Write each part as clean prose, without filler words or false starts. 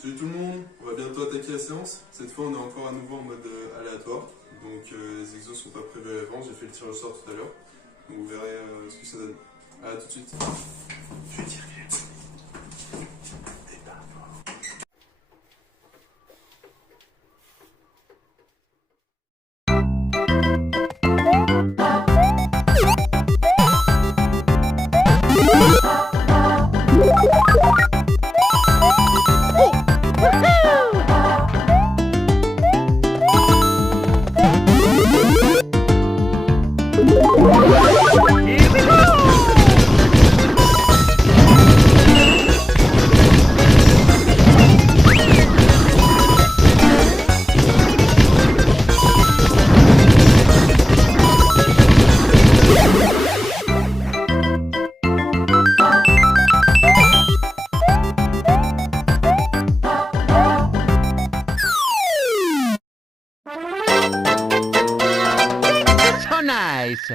Salut tout le monde, on va bientôt attaquer la séance. Cette fois on est encore à nouveau en mode aléatoire. Donc les exos sont pas prévus à l'avance, j'ai fait le tir au sort tout à l'heure. Donc vous verrez ce que ça donne. A tout de suite. Je vais tirer. Nice.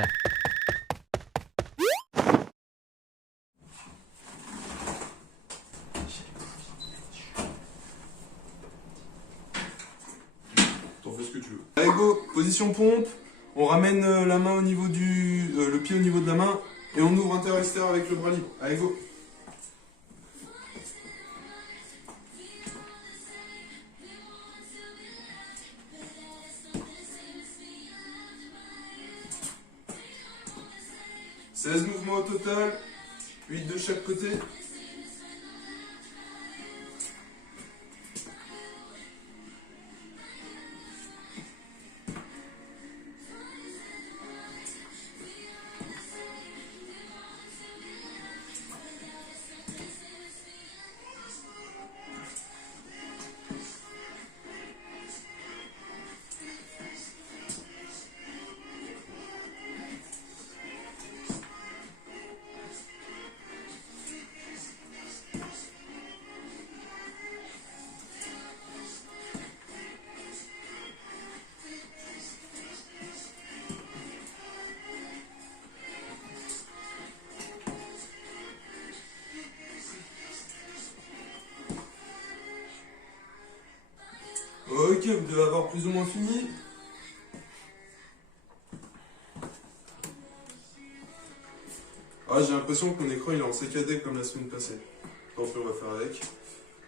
T'en fais ce que tu veux. Allez go, position pompe. On ramène la main au niveau le pied au niveau de la main et on ouvre intérieur-extérieur avec le bras libre. Allez go. « 16 mouvements au total, 8 de chaque côté. » Ok, vous devez avoir plus ou moins fini. Ah, j'ai l'impression que mon écran il est en CKD comme la semaine passée. Tant pis, on va faire avec.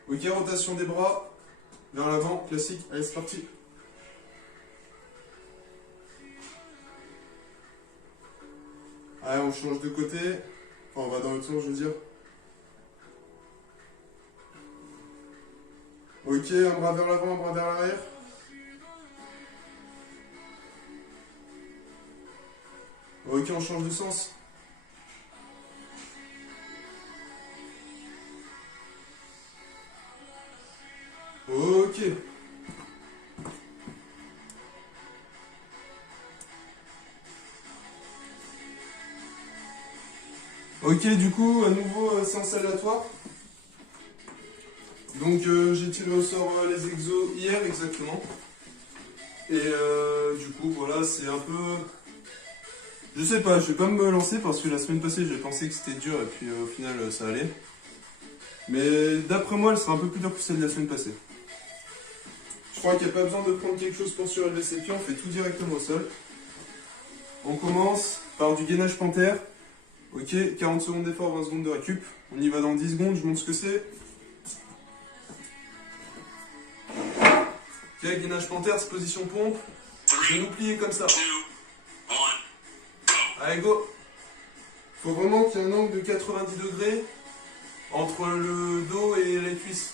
Ok, rotation des bras vers l'avant, classique. Allez, c'est parti. Allez, on change de côté. Enfin, on va dans l'autre sens, je veux dire. Ok, un bras vers l'avant, un bras vers l'arrière. Ok, on change de sens. Ok. Ok, du coup, à nouveau, séance aléatoire. Donc j'ai tiré au sort les exos hier exactement. Et du coup voilà, c'est un peu... Je sais pas, je vais pas me lancer parce que la semaine passée j'ai pensé que c'était dur et puis au final ça allait. Mais d'après moi elle sera un peu plus dure que celle de la semaine passée. Je crois qu'il n'y a pas besoin de prendre quelque chose pour surélever ses pieds, on fait tout directement au sol. On commence par du gainage panthère. Ok, 40 secondes d'effort, 20 secondes de récup. On y va dans 10 secondes, je montre ce que c'est. Ok, gainage panthère, c'est position pompe. Genou plié comme ça. Allez, go. Faut vraiment qu'il y ait un angle de 90 degrés entre le dos et les cuisses.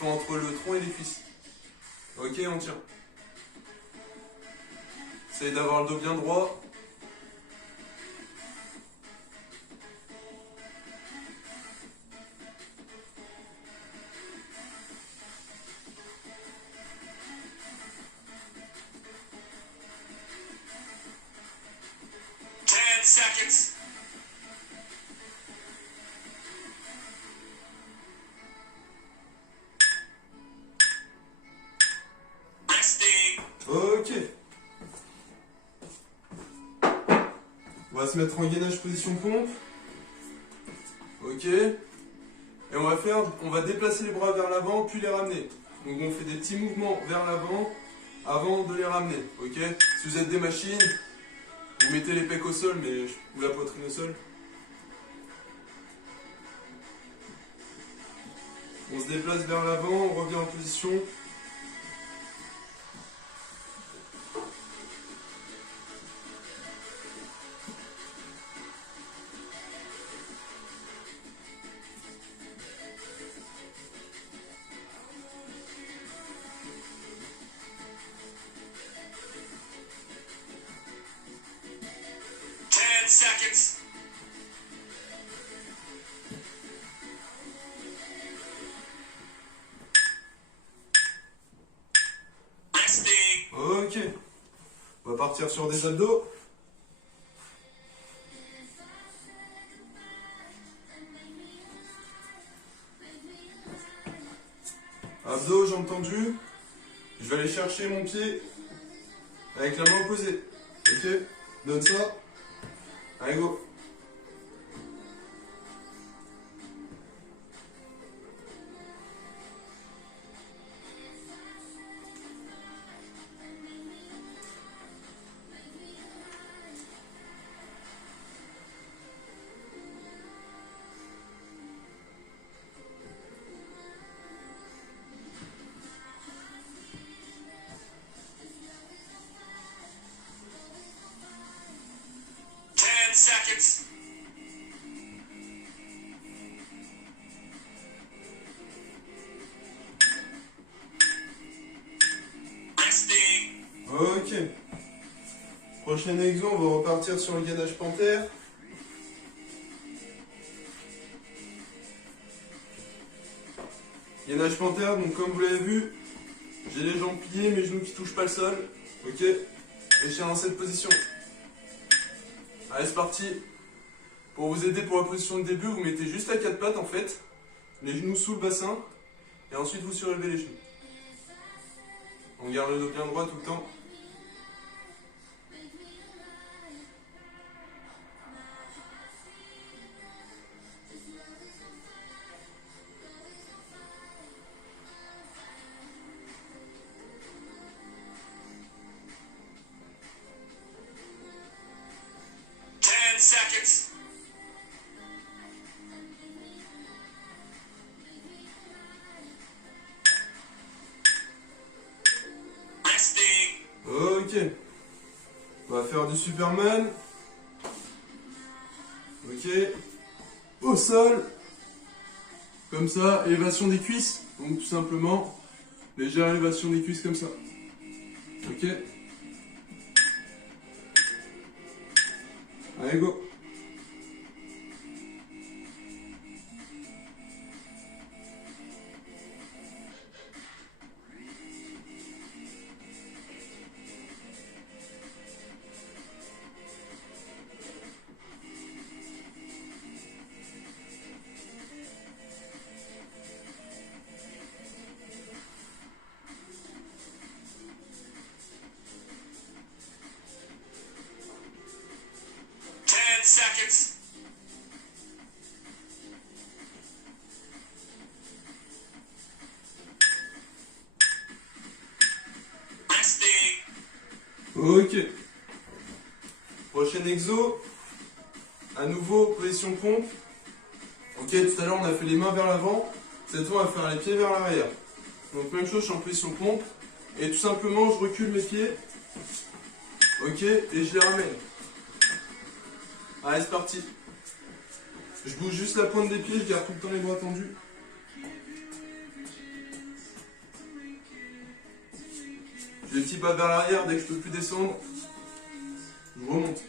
Enfin, entre le tronc et les cuisses. Ok, on tient. Essayez d'avoir le dos bien droit. Seconds. Resting. Ok. On va se mettre en gainage position pompe. Ok. Et on va déplacer les bras vers l'avant, puis les ramener. Donc on fait des petits mouvements vers l'avant, avant de les ramener, ok? Si vous êtes des machines, vous mettez les pecs au sol, ou la poitrine au sol. On se déplace vers l'avant, on revient en position. Seconds. Resting. Ok. On va partir sur des abdos. Abdos, j'ai entendu. Je vais aller chercher mon pied avec la main opposée. Ok? Donne ça. Allez, go. Seconds. Resting. Ok. Prochain exo, on va repartir sur le gainage panthère. Gainage panthère, donc comme vous l'avez vu, j'ai les jambes pliées, mes genoux qui touchent pas le sol. Ok. Et je tiens dans cette position. Allez, c'est parti. Pour vous aider pour la position de début, vous mettez juste à quatre pattes en fait, les genoux sous le bassin, et ensuite vous surélevez les genoux. On garde le dos bien droit tout le temps. Seconds. Resting. Ok. On va faire du Superman. Ok. Au sol. Comme ça, élévation des cuisses. Donc tout simplement, légère élévation des cuisses comme ça. Ok. Allez, go. Seconds. Resting. Ok. Prochain exo. À nouveau, position pompe. Ok, tout à l'heure on a fait les mains vers l'avant. Cette fois on va faire les pieds vers l'arrière. Donc même chose, je suis en position pompe. Et tout simplement, je recule mes pieds. Ok, et je les ramène. Allez, c'est parti. Je bouge juste la pointe des pieds, je garde tout le temps les bras tendus. Je les petits pas vers l'arrière, dès que je peux plus descendre, je remonte.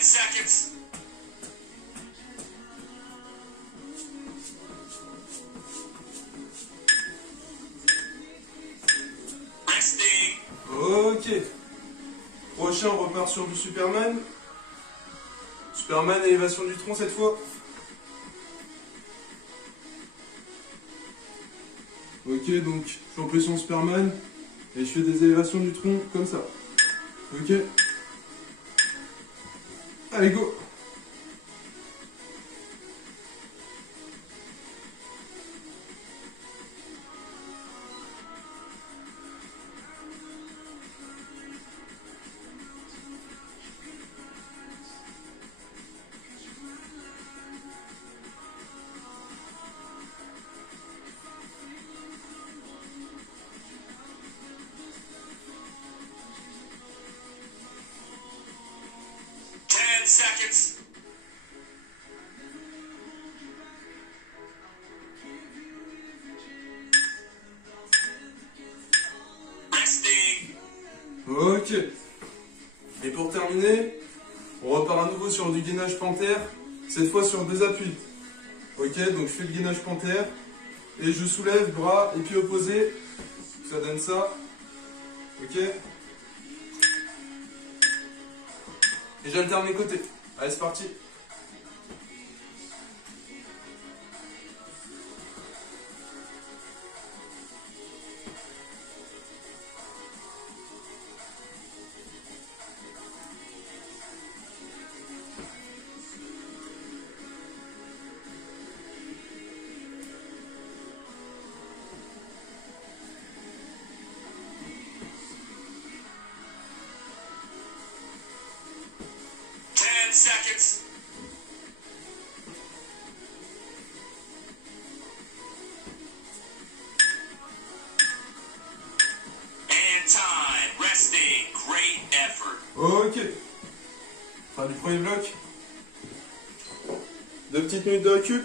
Seconds. Resting. Ok. Prochain, on repart sur du Superman. Superman, élévation du tronc cette fois. Ok, donc je suis en position Superman et je fais des élévations du tronc comme ça. Ok. Allez, go! Seconds. Resting. Ok. Et pour terminer, on repart à nouveau sur du gainage panthère, cette fois sur 2 appuis. Ok, donc je fais le gainage panthère et je soulève bras et pieds opposés. Ça donne ça. Ok. Et j'alterne les côtés. Allez, c'est parti. Seconds. And time. Resting. Great effort. Ok. Fin du premier bloc. 2 petites minutes de récup.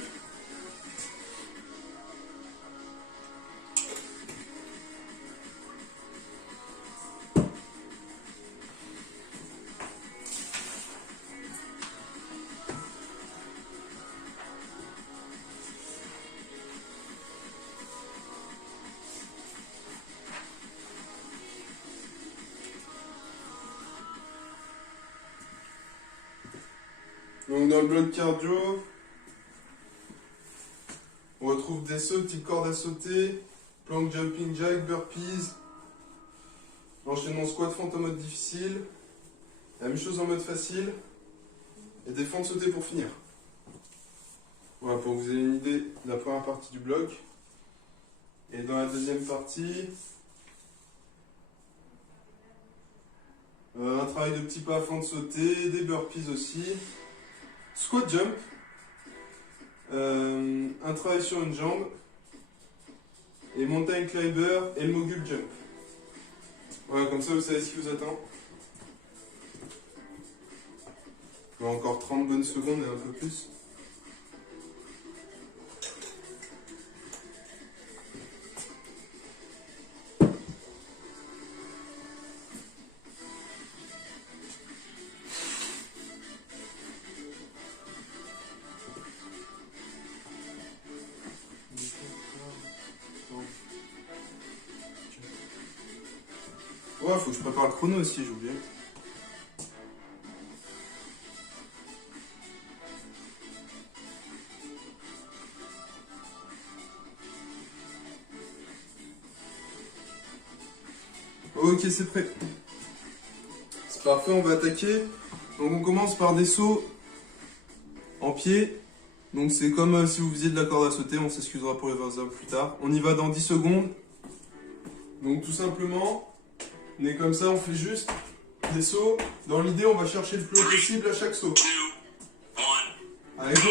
Donc dans le bloc cardio, on retrouve des sauts type corde à sauter, plank jumping jack, burpees, l'enchaînement squat fente en mode difficile, la même chose en mode facile, et des fentes sautées pour finir. Voilà, pour que vous ayez une idée de la première partie du bloc. Et dans la deuxième partie, un travail de petits pas à fente sautée, des burpees aussi. Squat jump, un travail sur une jambe, et mountain climber et le mogul jump. Voilà, comme ça vous savez ce qui vous attend. Encore 30 bonnes secondes et un peu plus. Ouais, faut que je prépare le chrono aussi, j'ai oublié. Ok, c'est prêt. C'est parfait, on va attaquer. Donc on commence par des sauts en pied. Donc c'est comme si vous faisiez de la corde à sauter, on s'excusera pour les voir plus tard. On y va dans 10 secondes. Donc tout simplement, on est comme ça, on fait juste des sauts. Dans l'idée, on va chercher le plus haut possible à chaque saut. 2, 1. Allez, go!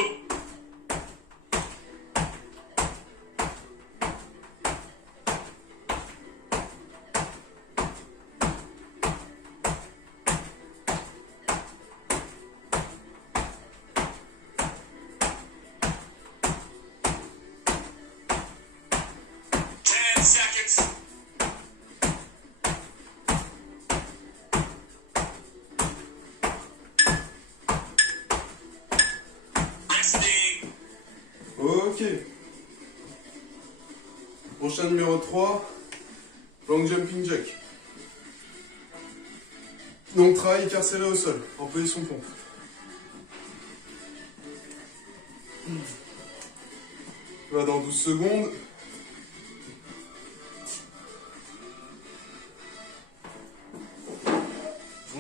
Seconds. Resting. Ok. Prochain numéro 3, plank jumping jack. Donc travail écart serré au sol, en position pompe. On va dans 12 secondes.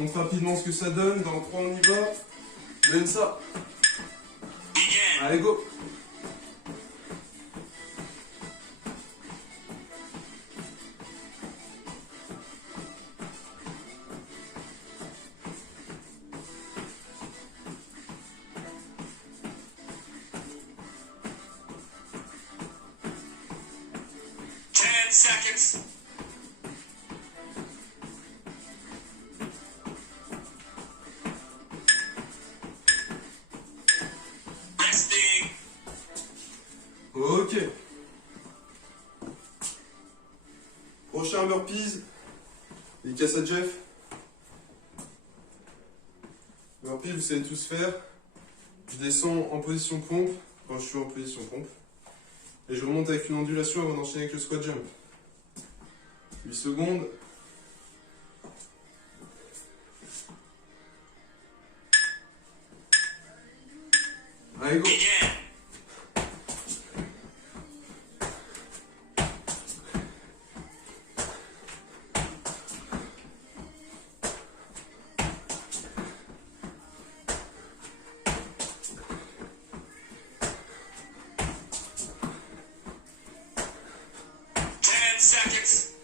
montre rapidement ce que ça donne. Dans 3, on y va. Donne ça. Begin. Allez, go. Seconds. Resting. Ok. Prochain burpees. Dédicace à Jeff. Burpees, vous savez tous faire. Je descends en position pompe quand je suis en position pompe. Et je remonte avec une ondulation avant d'enchaîner avec le squat jump. 8 secondes. Allez, go. Begin. Seconds.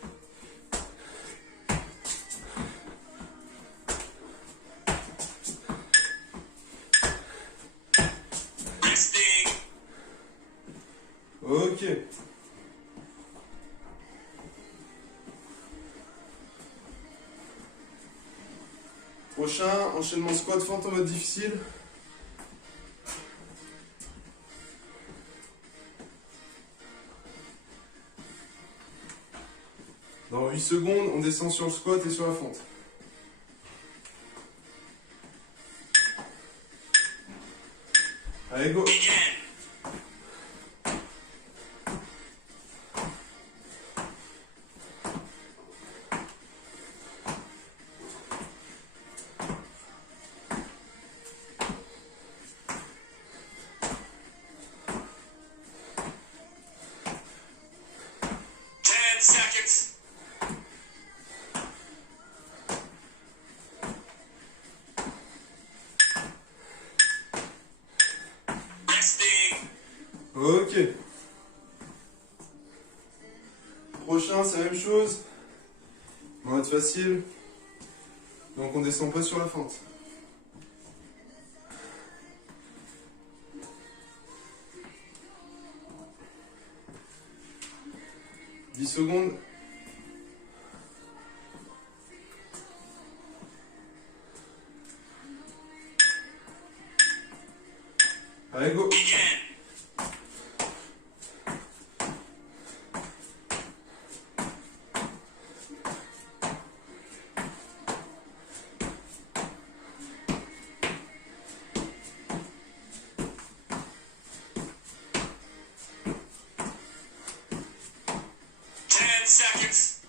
Resting. Ok. Prochain, enchaînement squat fente en mode difficile. Dans 8 secondes, on descend sur le squat et sur la fente. Allez, go. Begin. Seconds. Resting. Ok. Prochain, c'est la même chose. Mode facile. Donc on descend pas sur la fente. « 10 secondes. Allez, go. Begin. Seconds.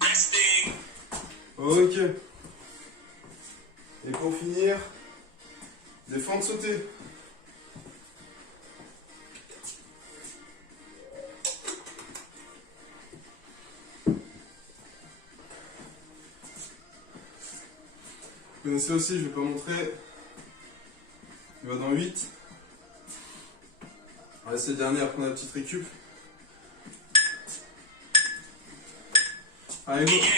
Resting. Ok. Et pour finir, des fentes sautées. Vous connaissez aussi, je vais pas montrer. Il va dans 8. Allez, cette dernière, prendre la petite récup. Allez, go. Begin.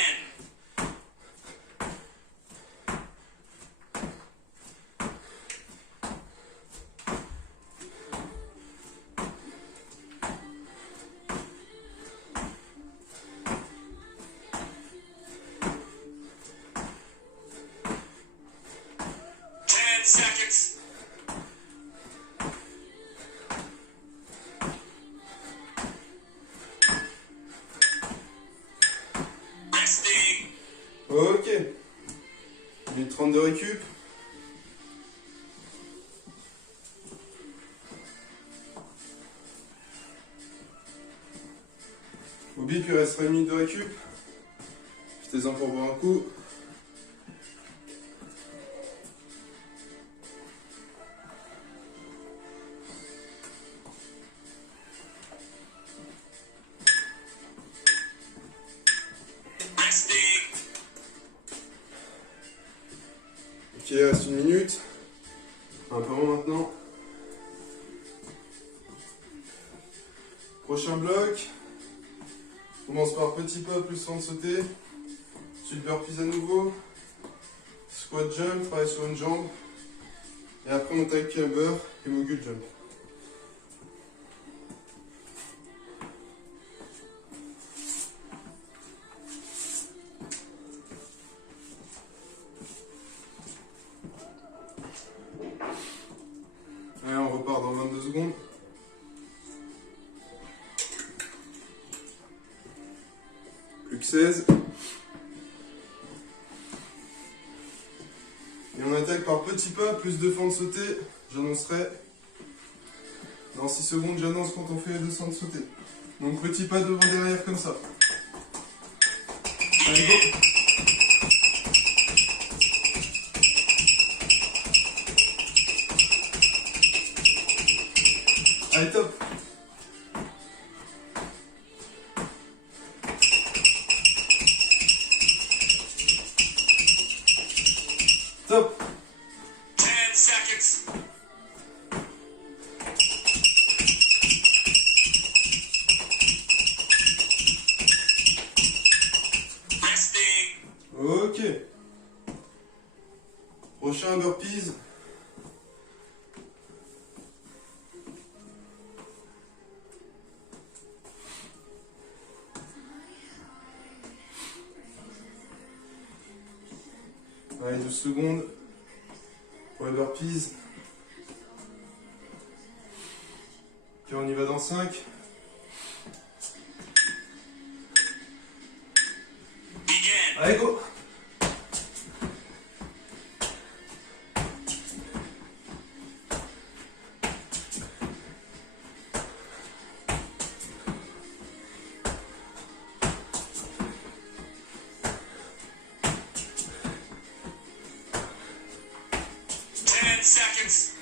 Seconds. Resting. Ok. 1 minute 30 de récup. Oublie qu'il restera 1 minute de récup. Jetez-en pour boire un coup. Ok, il reste 1 minute. Un peu moins maintenant. Prochain bloc. On commence par petit pas plus sans sauter. Ensuite burpees à nouveau. Squat jump, travail sur une jambe. Et après on attaque climber et mogul jump. Allez, on repart dans 22 secondes. Plus que 16. Et on attaque par petits pas, plus de fentes sautées. J'annoncerai. Dans 6 secondes, j'annonce quand on fait les 200 de sauter. Donc petit pas devant derrière comme ça. Allez, go! Allez, top! Top! 10 seconds. Resting. Ok. Prochain burpees. Allez, 12 secondes pour les burpees. Puis on y va dans 5. Begin. Allez, go! Seconds.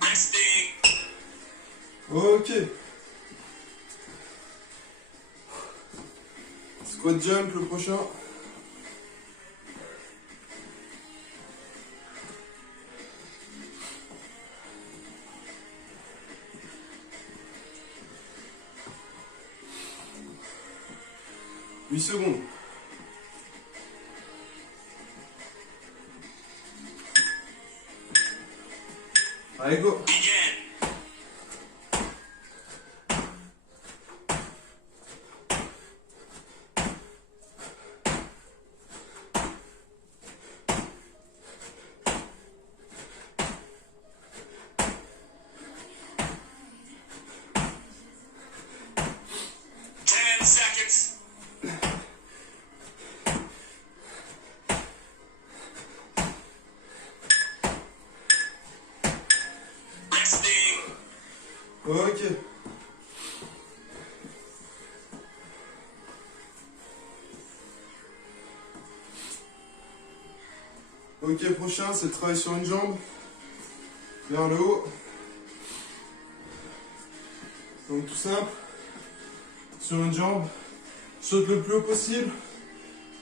Resting. Ok. Squat jump le prochain. Secondes. Allez, go! Begin. Seconds. Resting. Ok. Ok, prochain, c'est le travail sur une jambe. Vers le haut. Donc tout simple. Sur une jambe. Saute le plus haut possible.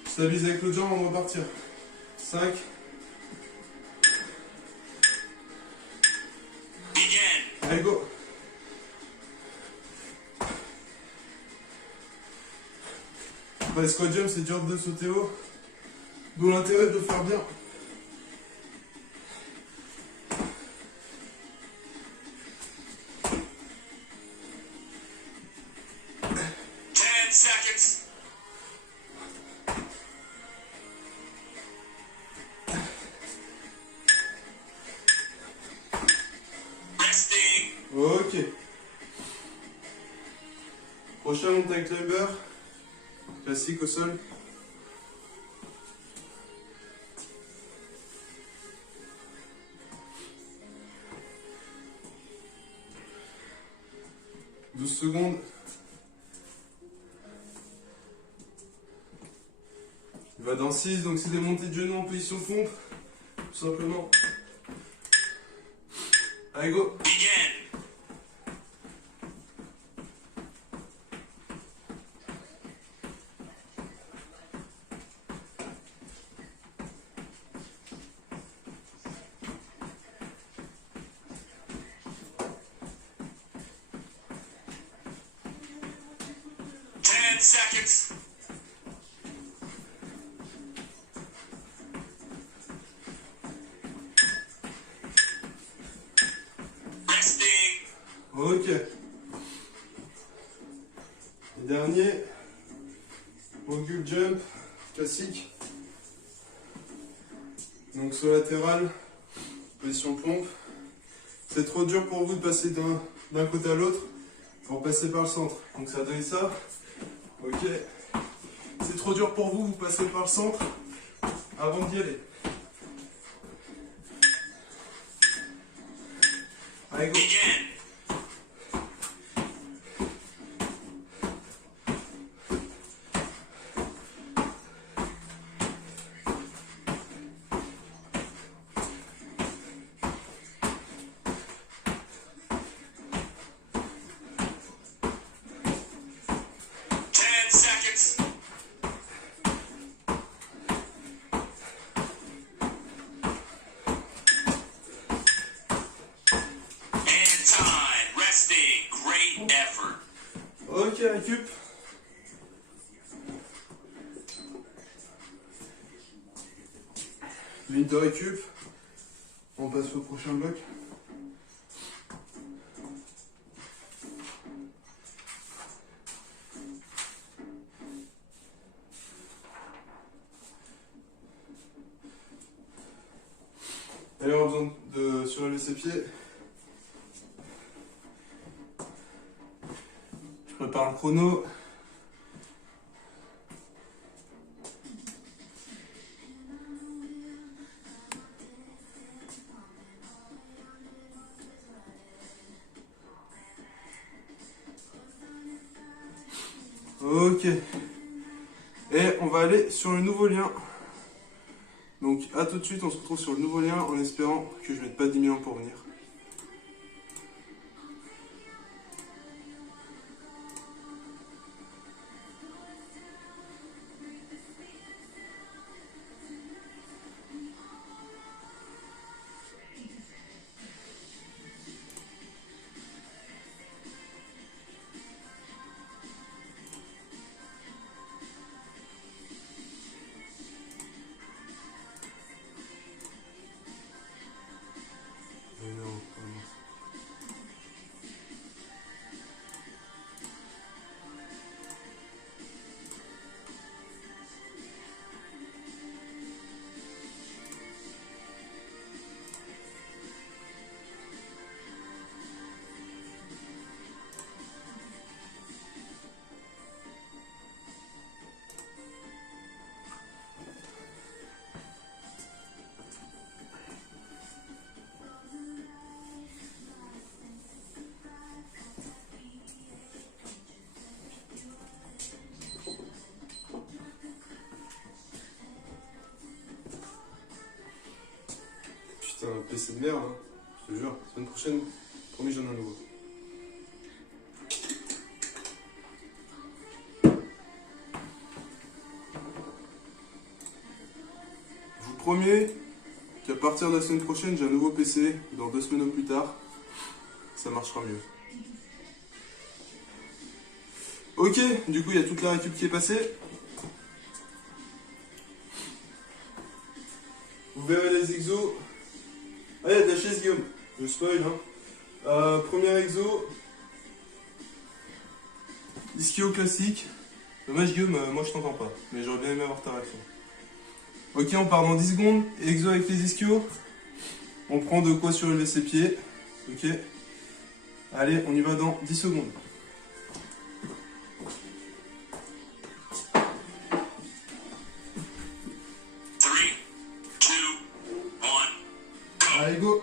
Stabilise avec l'autre jambe, on va repartir. 5. Begin. Allez, go! Après les squat jump, c'est dur de sauter haut. D'où l'intérêt de le faire bien. Seconds. Resting. Ok. Prochain mountain climber. Classique au sol. « 12 secondes. Il va dans 6, donc c'est des montées de genoux en position pompe. Tout simplement. Allez, go! Begin. seconds. Resting. Ok. Et dernier, mogul jump, classique. Donc sur latéral, position pompe. C'est trop dur pour vous de passer d'un côté à l'autre pour passer par le centre. Donc ça donne ça. Ok. C'est trop dur pour vous, vous passez par le centre avant d'y aller. Allez, go. Begin. Seconds. And time. Resting. Great effort. Ok, récup. Minute de récup. On passe au prochain bloc. Et on a besoin de surlever ses pieds. Je prépare le chrono. Ok. Et on va aller sur le nouveau lien. Donc à tout de suite, on se retrouve sur le nouveau lien en espérant que je ne mette pas 10 000 ans pour venir. Mais non, vraiment. Putain, un PC de merde, hein. Je te jure. Semaine prochaine, promis, j'en ai un nouveau. Je vous promets qu'à partir de la semaine prochaine, j'ai un nouveau PC. Dans 2 semaines au plus tard, ça marchera mieux. Ok, du coup, il y a toute la récup qui est passée. Vous verrez les exos. Ah, il y a de la chaise, Guillaume. Je spoil, hein. Premier exo. Ischio classique. Dommage, Guillaume, moi je t'entends pas. Mais j'aurais bien aimé avoir ta réaction. Ok, on part dans 10 secondes. Exo avec les ischios. On prend de quoi surélever ses pieds. Ok. Allez, on y va dans 10 secondes. Allez, go!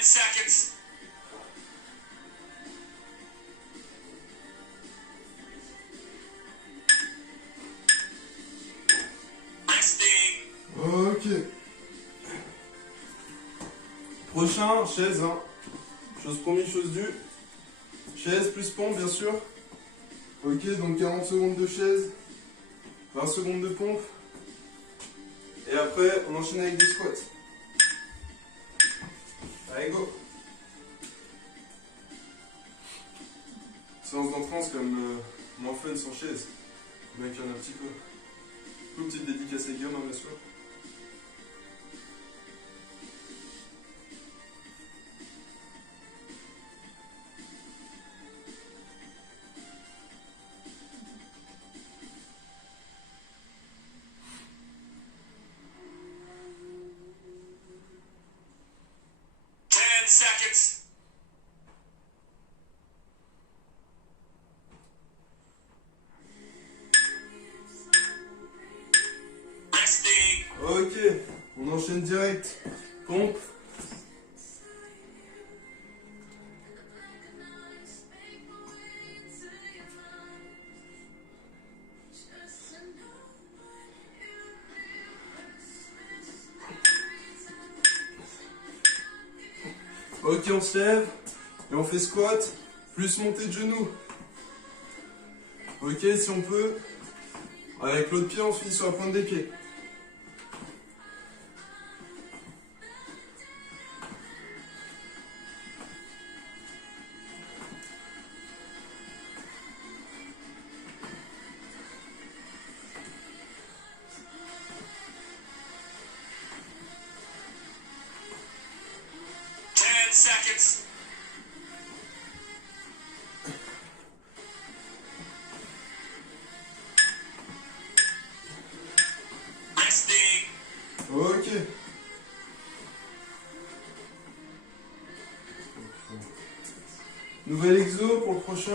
Seconds. Ok. Prochain, chaise. Hein. Chose promise, chose due. Chaise plus pompe, bien sûr. Ok, donc 40 secondes de chaise. 20 secondes de pompe. Et après, on enchaîne avec des squats. Allez, go. Séance d'entrance comme moins fun sans chaise. Le mec, il y en a un petit peu. Une petite dédicace à Guillaume, hein, bien sûr. Seconds. Resting. Ok, on enchaîne direct. Pompe. Ok, on se lève et on fait squat plus montée de genoux. Ok, si on peut, avec l'autre pied, on finit sur la pointe des pieds. Seconds. Resting. Ok. Nouvel exo pour le prochain.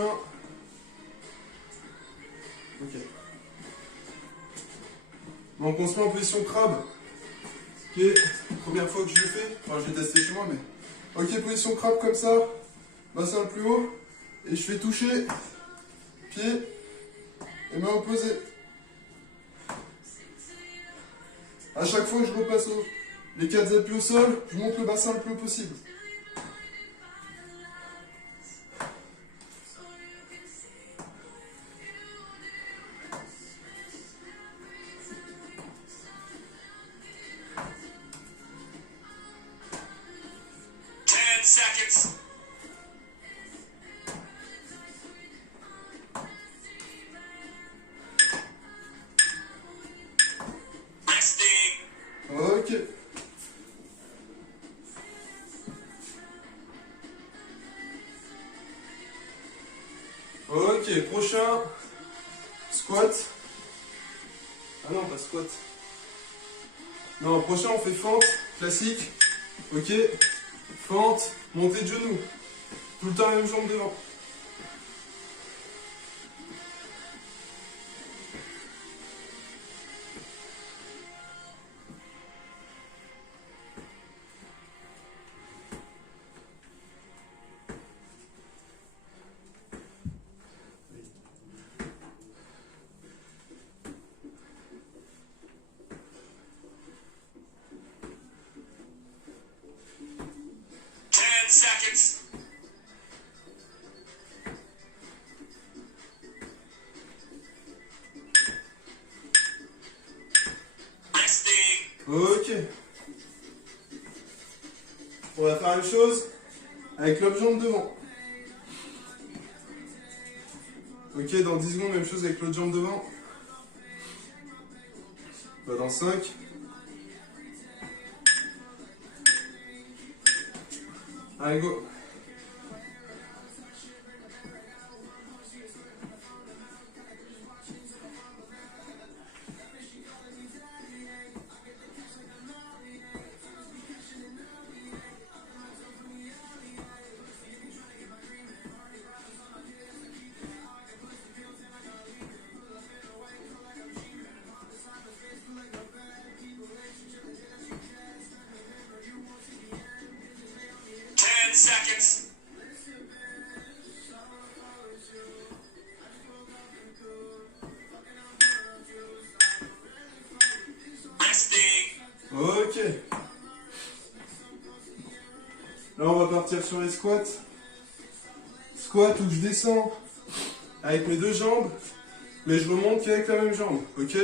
Ok. Donc on se met en position crabe. Ok. Première fois que je le fais. Enfin, je vais tester chez moi, mais. Ok, position crabe comme ça. Bassin le plus haut. Et je fais toucher. Pied. Et main opposée. À chaque fois que je repasse les 4 appuis au sol, je monte le bassin le plus haut possible. Seconds. Resting. Ok. Ok, prochain. Squat. Ah non, pas squat. Non, prochain on fait fente, classique. Ok. Fente, montée de genoux. Tout le temps la même jambe devant. Seconds. Resting. Ok. On va faire la même chose avec l'autre jambe devant. Ok, dans 10 secondes, même chose avec l'autre jambe devant. Bah, dans 5. Allez, go. Seconds. Là, on va partir sur les squats. Squat où je descends avec mes deux jambes, mais je remonte qu'avec la même jambe, ok?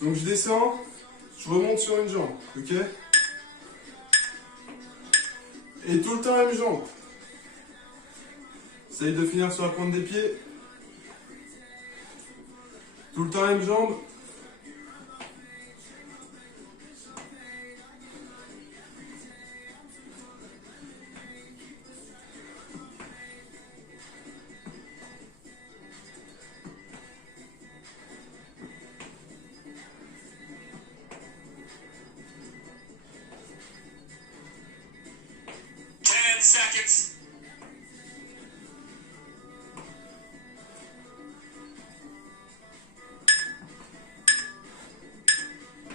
Donc je descends, je remonte sur une jambe, ok? Et tout le temps la même jambe. Essaye de finir sur la pointe des pieds. Tout le temps la même jambe. Seconds.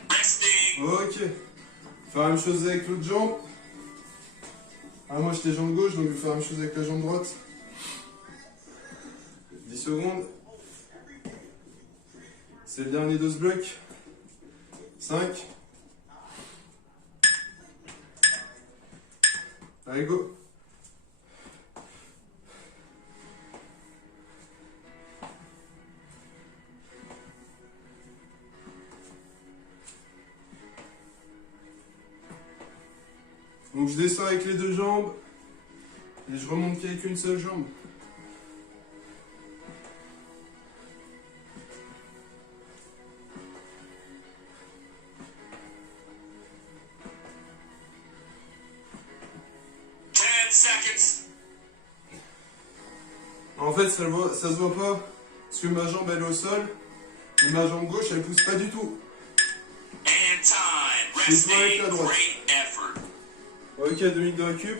Resting. Ok. Faire la même chose avec l'autre jambe. Ah, moi j'étais jambe gauche, donc je vais faire la même chose avec la jambe droite. 10 secondes. C'est le dernier de ce bloc. 5. Allez, go. Donc je descends avec les deux jambes et je remonte qu'avec une seule jambe. Seconds. En fait, ça se voit pas parce que ma jambe elle est au sol et ma jambe gauche elle pousse pas du tout. And time. C'est toi avec la Resting. droite. Great effort. Ok, 2 minutes de récup.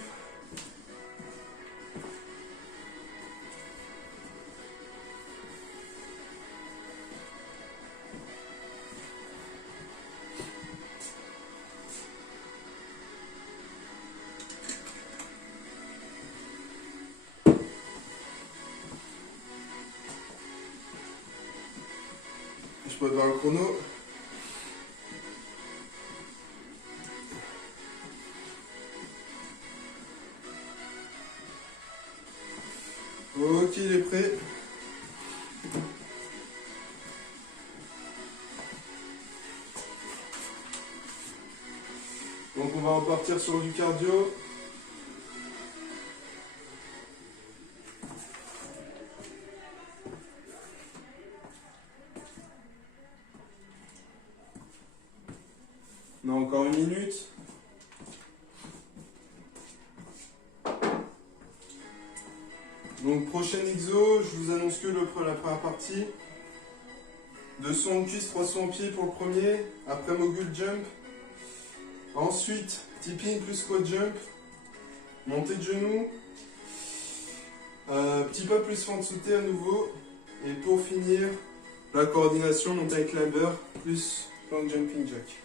Je peux voir le chrono. Ok, il est prêt. Donc on va repartir sur du cardio. On a encore 1 minute. Donc prochain exo, je vous annonce que la première partie. 200 en cuisse, 300 en pied pour le premier. Après mogul jump. Ensuite, tipping plus squat jump. Montée de genoux. Petit pas plus fente sautée à nouveau. Et pour finir, la coordination montée climber plus plank jumping jack.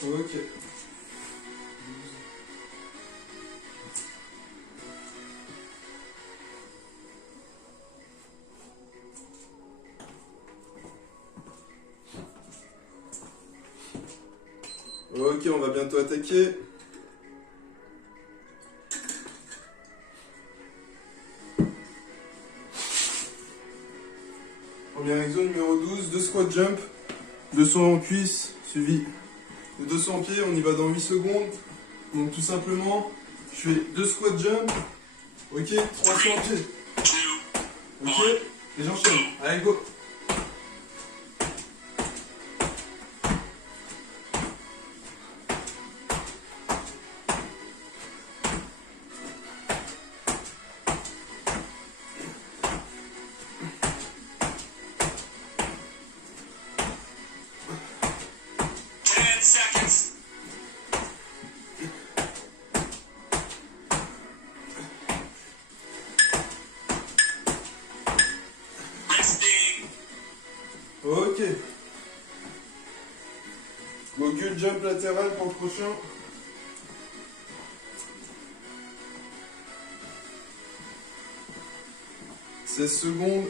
Ok. Ok, on va bientôt attaquer. Premier exo numéro 12, 2 squat jump, 200 en cuisse, suivi de 200 en pied, on y va dans 8 secondes. Donc tout simplement, je fais 2 squat jump, ok, 300 en pied, ok, et j'enchaîne. Allez, go! Seconds. Resting. Ok. Mogul jump latéral pour le prochain. 16 secondes.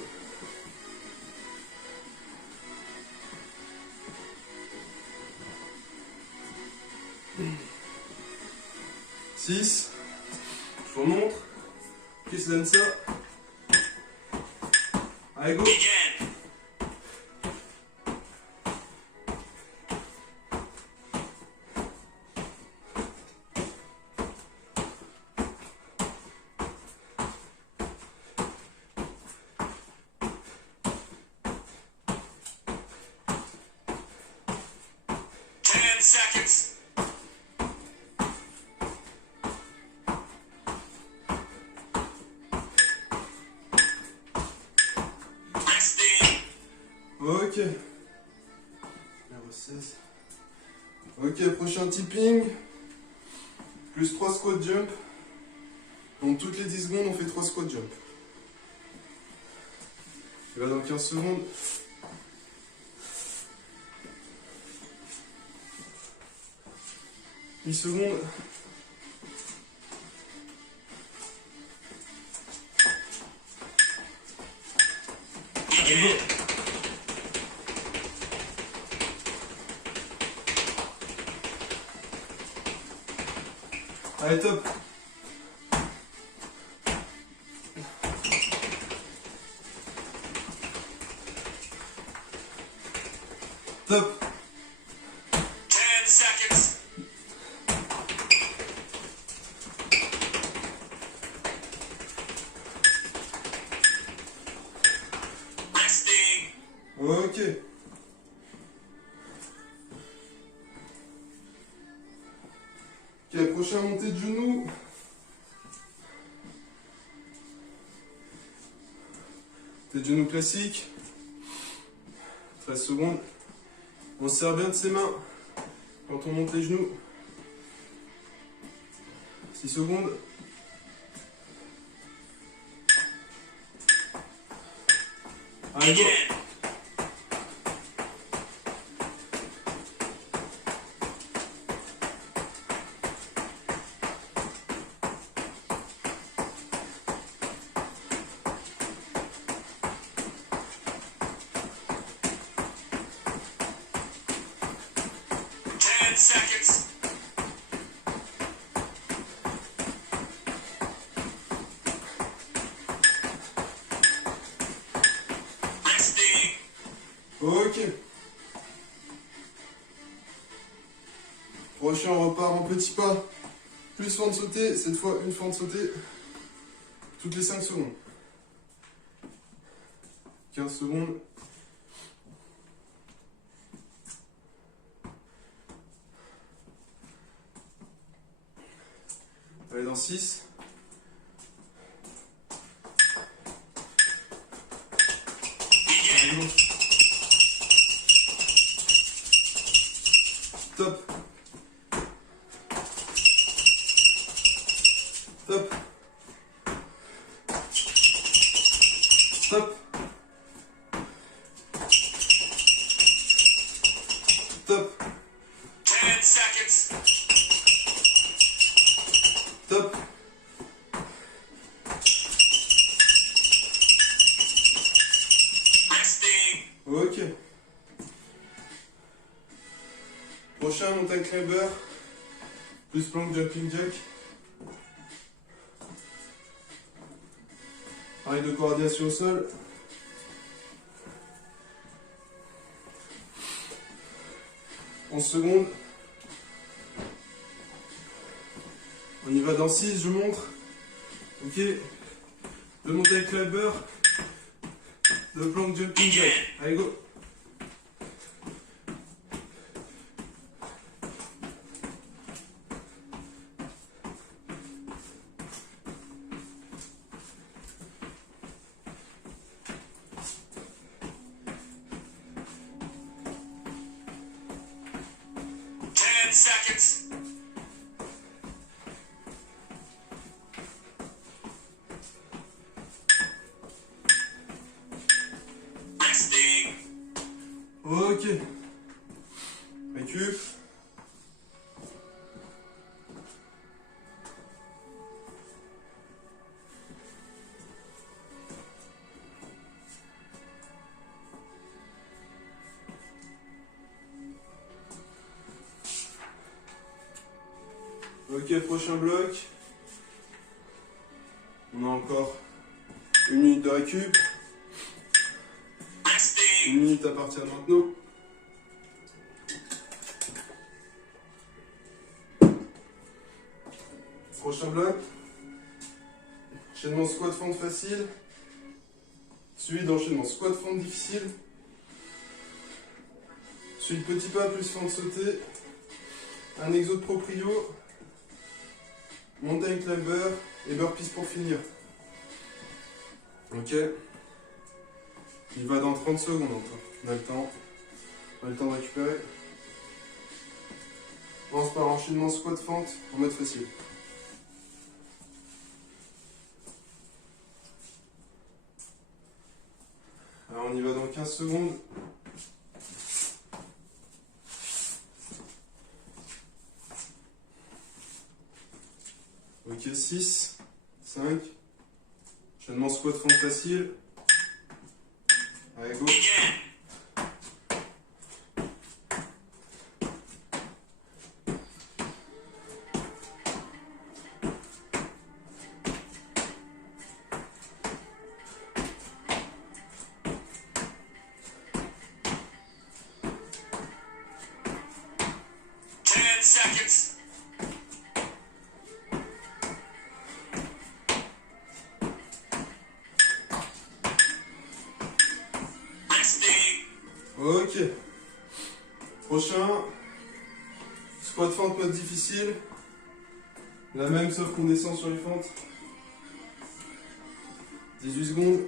6. Je vous remontre. Qui se donne ça? Allez, go! Begin. 10 seconds. Resting. Ok. Numéro 16. Ok, prochain tipping. Plus 3 squat jump. Donc toutes les 10 secondes, on fait 3 squat jump. Et là, dans 15 secondes. Une seconde. Allez, go. Begin. Allez, top. Top. 10 seconds. Resting. Ok. Ok, prochain montée de genoux. Montée de genoux classique. 13 secondes. On se sert bien de ses mains quand on monte les genoux. 6 secondes. Allez, go. Begin. Seconds. Resting. Ok. Prochain, on repart en petits pas. Plus fente sauter, cette fois une fente sautée. Toutes les 5 secondes. 15 secondes. Allez, dans 6. Begin. Top. Top. Top. Top. 10 seconds. Top. Resting. Ok. Prochain, mountain climber. Plus plank jumping jack. Pareil de coordination au sol. En secondes. On y va dans 6, je montre. Ok. De mountain climber. De plank jumping jack. Allez, go. Seconds. Resting. Ok. Récup. Ok, prochain bloc. On a encore 1 minute de récup. 1 Resting. minute à partir de maintenant. Prochain bloc. Enchaînement squat fente facile. Suivi d'enchaînement squat fente difficile. Suivi de petit pas plus fente sautée. Un exo de proprio. Mountain climber et burpees pour finir. Ok. Il va dans 30 secondes encore. On a le temps. On a le temps de récupérer. On commence par enchaînement squat fente en mode facile. Alors on y va dans 15 secondes. Ok, 6, 5. Enchaînement squat fente facile. Allez, go. Begin. 10 seconds. Resting. Ok. Prochain. Squat fente mode difficile. La même sauf qu'on descend sur les fentes. 18 secondes.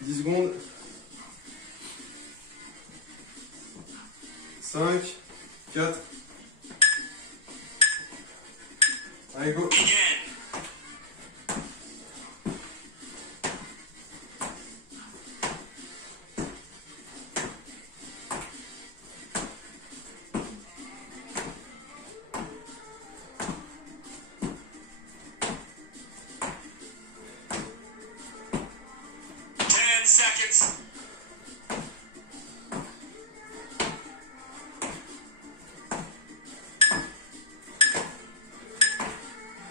10 secondes. 5, 4. Allez, go. Begin. 10 seconds.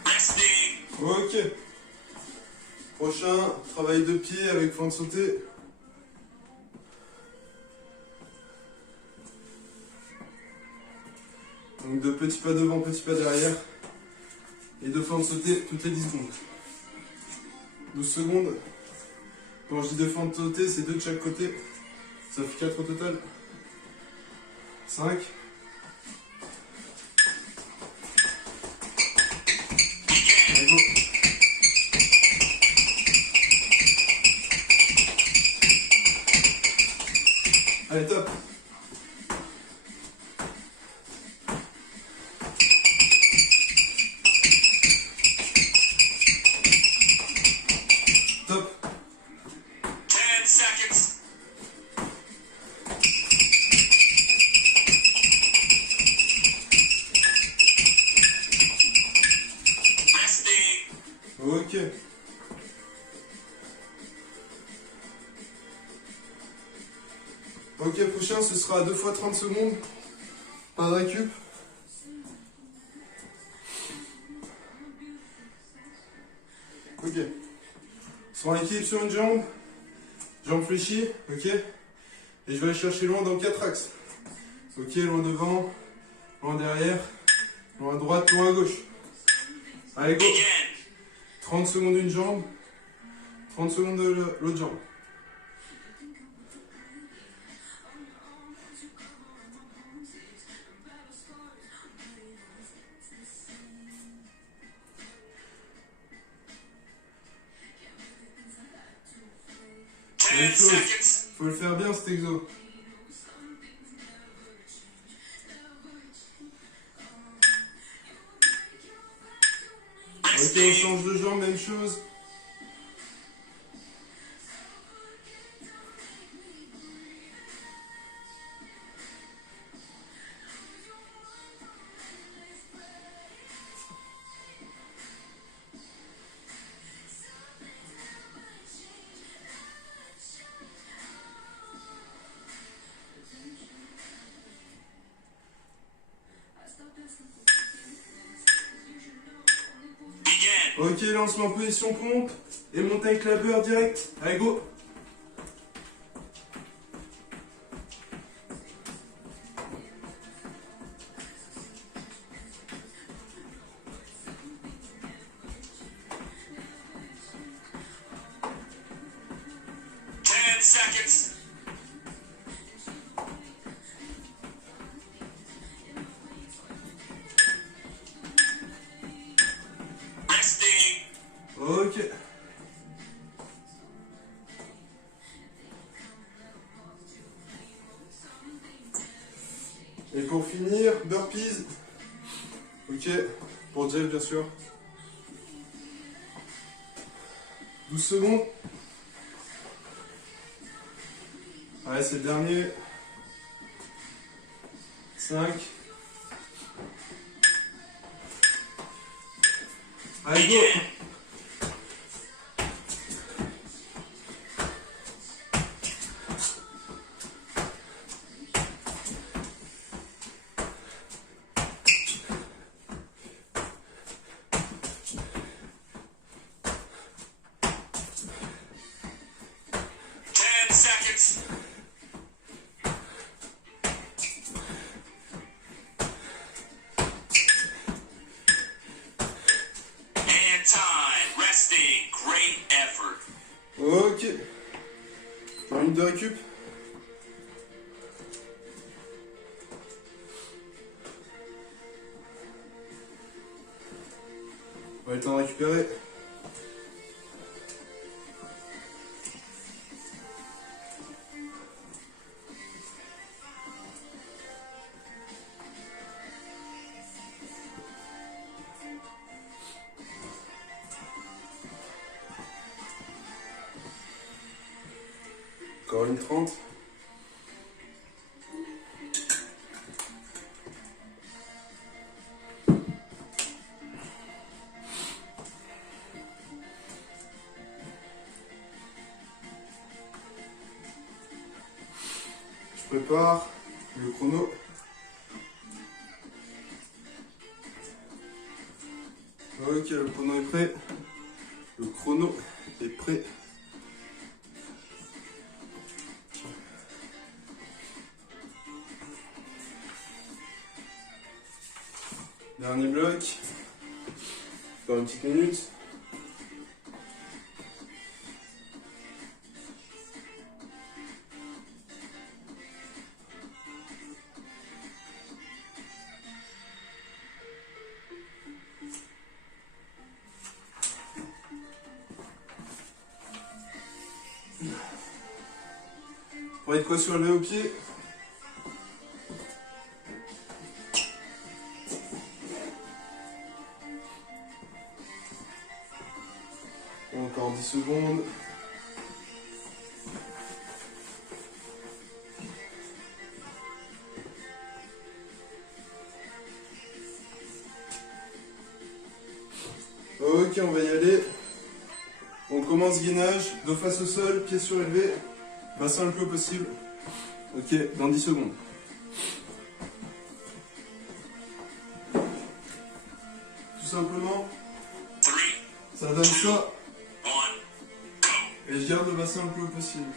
Resting. Ok. Prochain, travail de pied avec fente sautée. Donc de petits pas devant, petits pas derrière. Et de fente sautée toutes les 10 secondes. 12 secondes. Quand je dis de fente sautée, c'est 2 de chaque côté. Ça fait 4 au total. 5. Allez, go. Allez, top. Top. 10 seconds. Resting. Ok. Ok, prochain, ce sera 2 fois 30 secondes. Pas de récup. Ok. Sur l'équilibre sur une jambe. Jambe fléchie, ok. Et je vais aller chercher loin dans 4 axes. Ok, loin devant, loin derrière, loin à droite, loin à gauche. Allez, go. Begin. 30 secondes d'une jambe, 30 secondes de l'autre jambe. Même 10 chose, seconds. faut le faire bien cet exo. Ok, on Resting. change de jambe, même chose. Ok, là on se met en position pompe et monte avec la beurre direct. Allez, go. Seconds. Resting. Ok. Et pour finir, burpees. Ok, pour Jeff bien sûr. 12 secondes. Allez, c'est le dernier. 5. Allez, go. Seconds. And time. Resting. Great effort. Ok. 1 minute de récup. On va le temps de récupérer. Encore une 30. Je prépare le chrono. Ok, le chrono est prêt. Le chrono est prêt. Dernier bloc. Dans une petite minute. Pour être quoi sur le haut pied. Encore 10 secondes. Ok, on va y aller. On commence gainage, dos face au sol, pieds surélevés, bassin le plus haut possible. Ok, dans 10 secondes. Tout simplement, 3, ça donne ça. 1, go. Et je garde le bassin le plus haut possible.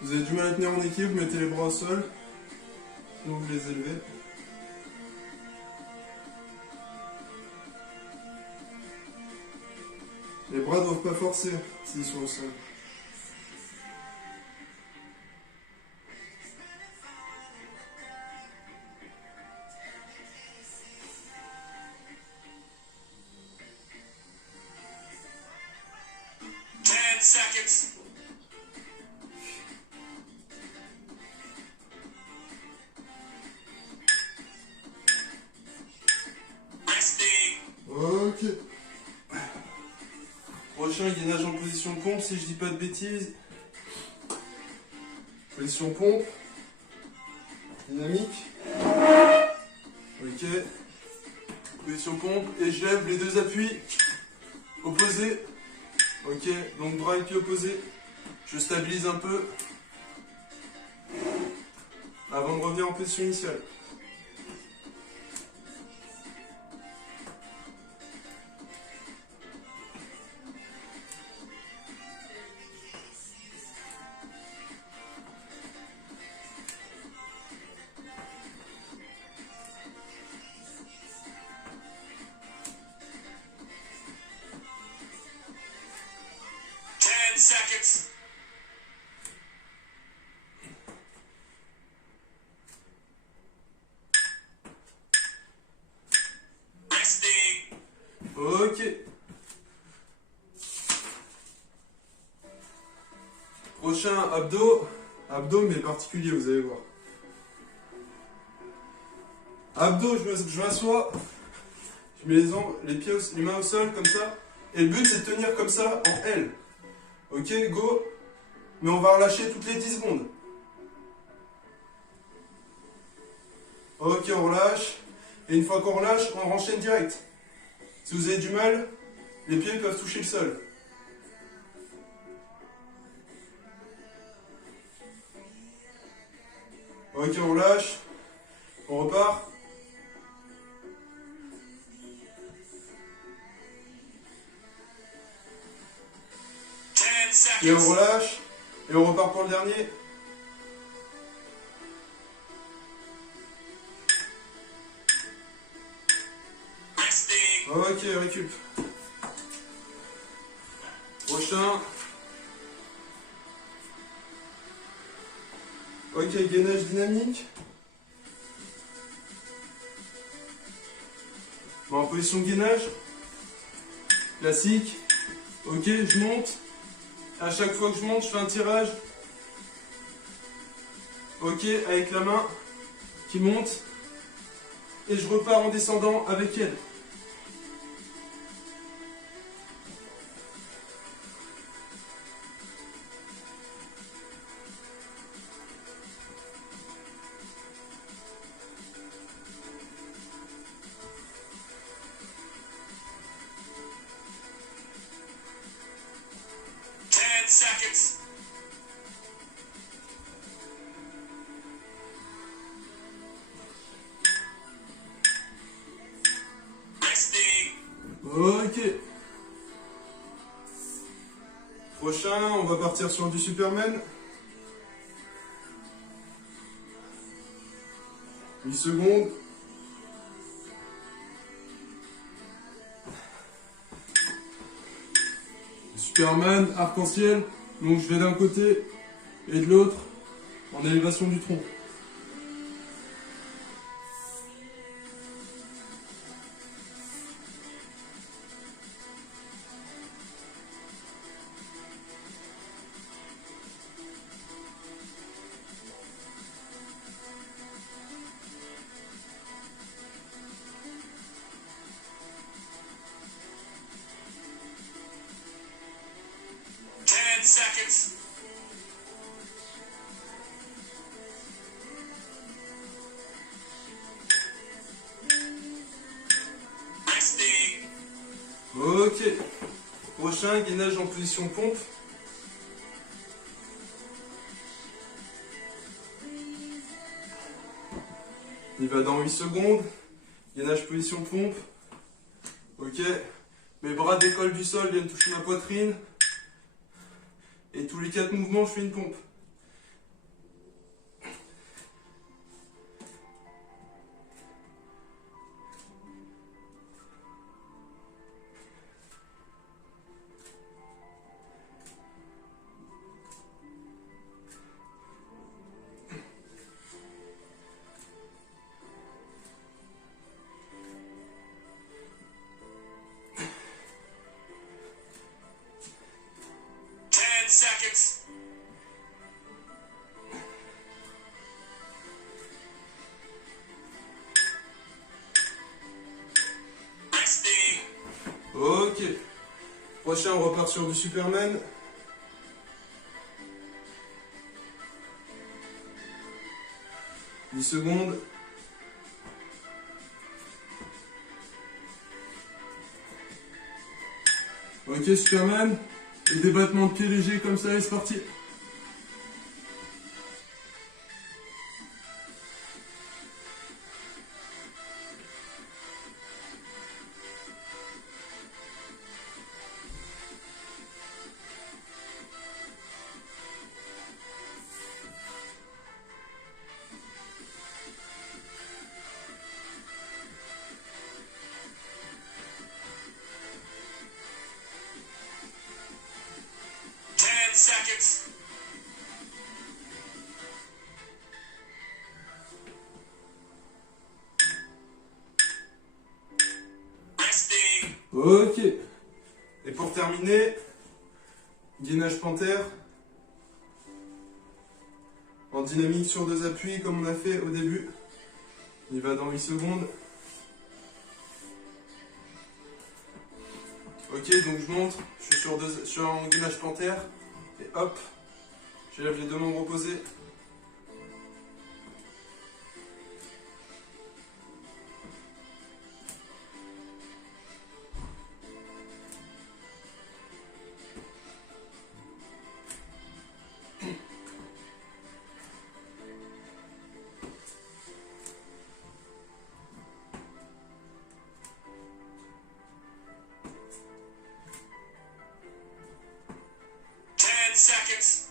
Vous avez du mal à tenir en équilibre, vous mettez les bras au sol. Sinon vous les élevez. Les bras ne doivent pas forcer s'ils sont au sol. Seconds. Resting. Ok. Prochain gainage en position pompe, si je dis pas de bêtises. Position pompe. Dynamique. Ok. Position pompe. Et je lève les deux appuis. Opposés. Ok. Donc bras et pieds opposés. Je stabilise un peu. Avant de revenir en position initiale. 10 seconds. Resting. Ok. Prochain abdos. Abdos mais particulier, vous allez voir. Abdos, je m'assois. Je mets les mains au sol comme ça. Et le but c'est de tenir comme ça en L. Ok, go. Mais on va relâcher toutes les 10 secondes. Ok, on relâche. Et une fois qu'on relâche, on enchaîne direct. Si vous avez du mal, les pieds peuvent toucher le sol. Ok, on relâche. On repart. Et on relâche. Et on repart pour le dernier. Ok, récup. Prochain. Ok, gainage dynamique. Bon, en position de gainage. Classique. Ok, je monte. À chaque fois que je monte, je fais un tirage. Ok, avec la main qui monte. Et je repars en descendant avec elle. Seconds. Resting. Ok. Prochain, on va partir sur du Superman. 8 secondes. Superman, arc-en-ciel. Donc je vais d'un côté et de l'autre en élévation du tronc. Seconds. Resting. Ok. Prochain, gainage en position pompe. Il va dans 8 secondes. Gainage position pompe. Ok. Mes bras décollent du sol, viennent toucher ma poitrine. Et tous les 4 mouvements, je fais une pompe. Seconds. Resting. Ok. Prochain, on repart sur du Superman. « 10 secondes. Ok, Superman. Et des battements de pieds légers comme ça, et c'est parti. Ok. Et pour terminer, gainage panthère. En dynamique sur 2 appuis comme on a fait au début. Il va dans 8 secondes. Ok, donc je montre, je suis en gainage panthère. Et hop, j'élève les 2 membres opposés. Seconds.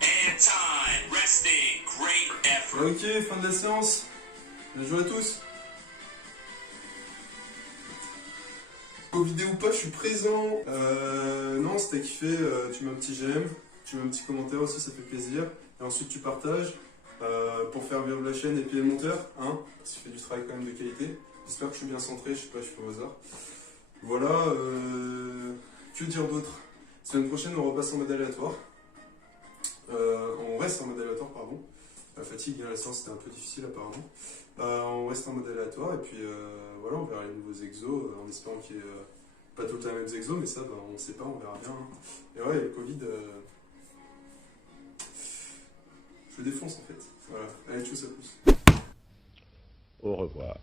And time. Resting. Great effort. Ok, fin de la séance. Bien joué à tous. Vidéo ou pas, je suis présent. Non, si t'as kiffé, tu mets un petit j'aime, tu mets un petit commentaire aussi, ça fait plaisir. Et ensuite tu partages pour faire vivre la chaîne et puis les monteurs, hein, parce qu'il fait du travail quand même de qualité. J'espère que je suis bien centré, je sais pas, je fais au hasard. Voilà, que dire d'autre? Semaine prochaine, on repasse en mode aléatoire. On reste en mode aléatoire, pardon. La fatigue, la séance c'était un peu difficile apparemment. On reste en mode aléatoire et puis voilà, on verra les nouveaux exos en espérant qu'il n'y ait pas tout le temps les mêmes exos, mais ça bah, on ne sait pas, on verra bien. Hein. Et ouais, le Covid, je le défonce en fait. Voilà, allez, tchuss, ça pousse. Au revoir.